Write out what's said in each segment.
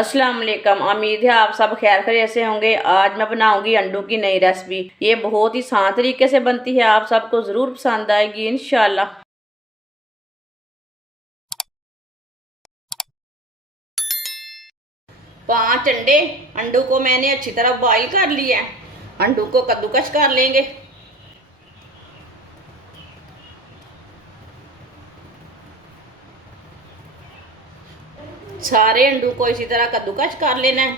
अस्सलाम वालेकुम। उम्मीद है आप सब खैर खैरियत से होंगे। आज मैं बनाऊंगी अंडों की नई रेसिपी। ये बहुत ही आसान तरीके से बनती है, आप सबको ज़रूर पसंद आएगी इंशाल्लाह। 5 अंडे। अंडों को मैंने अच्छी तरह बॉईल कर लिया है। अंडों को कद्दूकस कर लेंगे। सारे अंडों को इसी तरह कद्दूकस कर लेना है।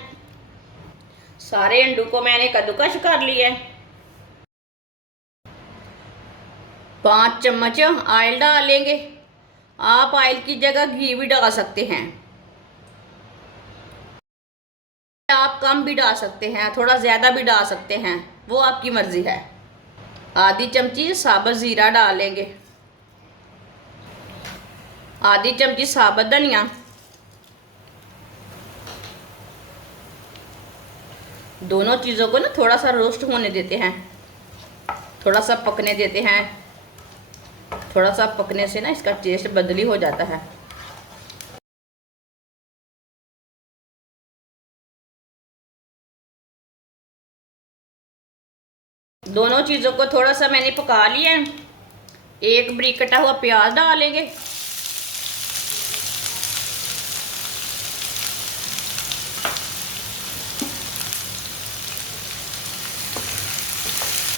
सारे अंडों को मैंने कद्दूकस कर लिया है। 5 चम्मच ऑयल डालेंगे। आप ऑयल की जगह घी भी डाल सकते हैं। आप कम भी डाल सकते हैं, थोड़ा ज़्यादा भी डाल सकते हैं, वो आपकी मर्ज़ी है। आधी चमची साबुत ज़ीरा डालेंगे। आधी चमची साबुत धनिया। दोनों चीज़ों को ना थोड़ा सा रोस्ट होने देते हैं, थोड़ा सा पकने देते हैं। थोड़ा सा पकने से ना इसका टेस्ट बदली हो जाता है। दोनों चीज़ों को थोड़ा सा मैंने पका लिया है। एक बारीक कटा हुआ प्याज डालेंगे।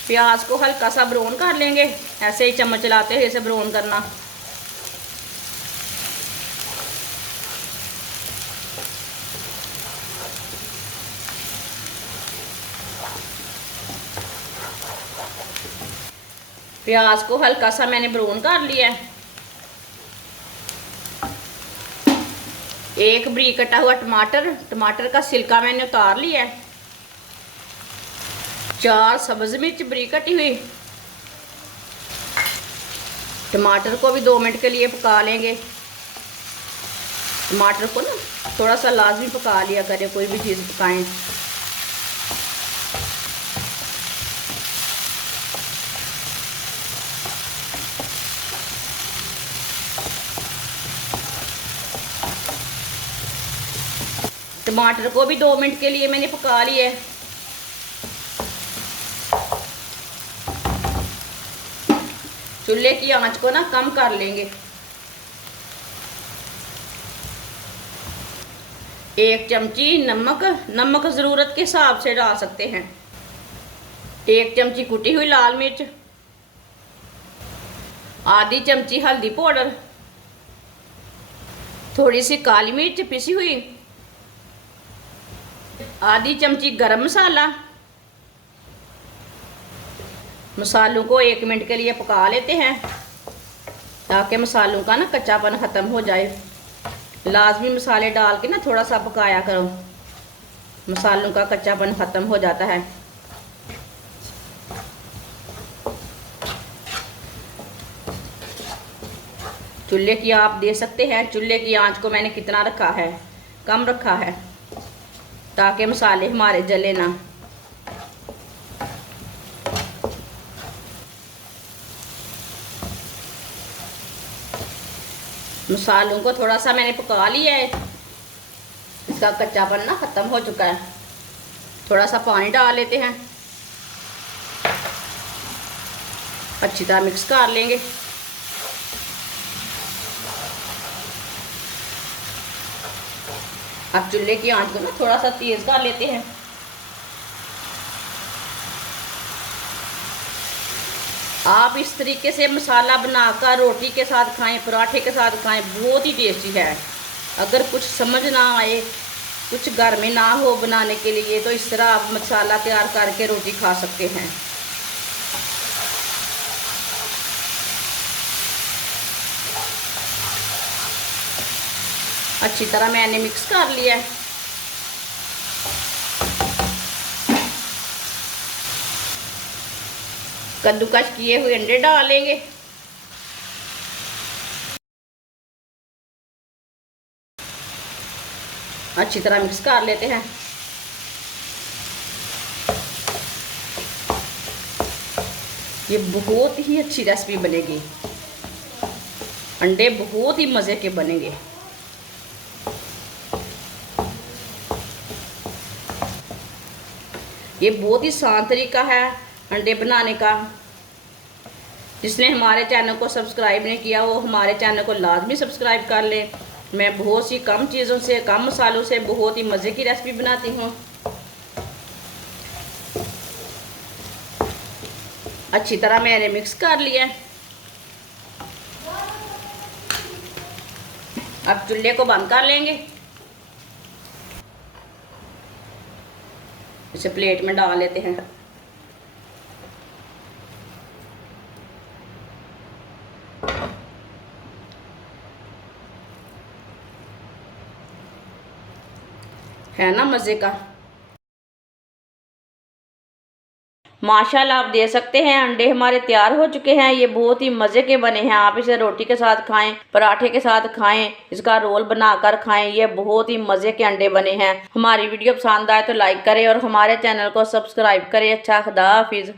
प्याज को हल्का सा ब्राउन कर लेंगे, ऐसे ही चम्मच चलाते हुए इसे ब्राउन करना। प्याज को हल्का सा मैंने ब्राउन कर लिया है। एक बारीक कटा हुआ टमाटर, टमाटर का छिलका मैंने उतार लिया है। 4 सब्ज़ मिर्च बारीक कटी हुई। टमाटर को भी 2 मिनट के लिए पका लेंगे। टमाटर को ना थोड़ा सा लाजमी पका लिया करें, कोई भी चीज़ पकाएं। टमाटर को भी 2 मिनट के लिए मैंने पका लिया है। चूल्हे की आंच को ना कम कर लेंगे। 1 चमची नमक, नमक ज़रूरत के हिसाब से डाल सकते हैं। 1 चमची कुटी हुई लाल मिर्च। आधी चमची हल्दी पाउडर। थोड़ी सी काली मिर्च पिसी हुई। आधी चमची गरम मसाला। मसालों को 1 मिनट के लिए पका लेते हैं, ताकि मसालों का ना कच्चापन ख़त्म हो जाए। लाजमी मसाले डाल के ना थोड़ा सा पकाया करो, मसालों का कच्चापन ख़त्म हो जाता है। चूल्हे की आप दे सकते हैं, चूल्हे की आंच को मैंने कितना रखा है, कम रखा है, ताकि मसाले हमारे जले ना। मसालों को थोड़ा सा मैंने पका लिया है, इसका कच्चापन ना ख़त्म हो चुका है। थोड़ा सा पानी डाल लेते हैं, अच्छी तरह मिक्स कर लेंगे। अब चूल्हे की आंच को ना थोड़ा सा तेज़ कर लेते हैं। आप इस तरीके से मसाला बनाकर रोटी के साथ खाएं, पराठे के साथ खाएं, बहुत ही टेस्टी है। अगर कुछ समझ ना आए, कुछ घर में ना हो बनाने के लिए, तो इस तरह आप मसाला तैयार करके रोटी खा सकते हैं। अच्छी तरह मैंने मिक्स कर लिया है। कद्दूकस किए हुए अंडे डालेंगे। अच्छी तरह मिक्स कर लेते हैं। ये बहुत ही अच्छी रेसिपी बनेगी, अंडे बहुत ही मज़े के बनेंगे। ये बहुत ही आसान तरीका है अंडे बनाने का। जिसने हमारे चैनल को सब्सक्राइब नहीं किया वो हमारे चैनल को लाजमी सब्सक्राइब कर ले। मैं बहुत सी कम चीज़ों से, कम मसालों से बहुत ही मज़े की रेसिपी बनाती हूँ। अच्छी तरह मैंने मिक्स कर लिया। अब चूल्हे को बंद कर लेंगे। इसे प्लेट में डाल लेते हैं। है ना मज़े का। माशाल्लाह आप देख सकते हैं अंडे हमारे तैयार हो चुके हैं। ये बहुत ही मज़े के बने हैं। आप इसे रोटी के साथ खाएं, पराठे के साथ खाएं, इसका रोल बनाकर खाएं। ये बहुत ही मज़े के अंडे बने हैं। हमारी वीडियो पसंद आए तो लाइक करें और हमारे चैनल को सब्सक्राइब करें। अच्छा, खुदा हाफिज़।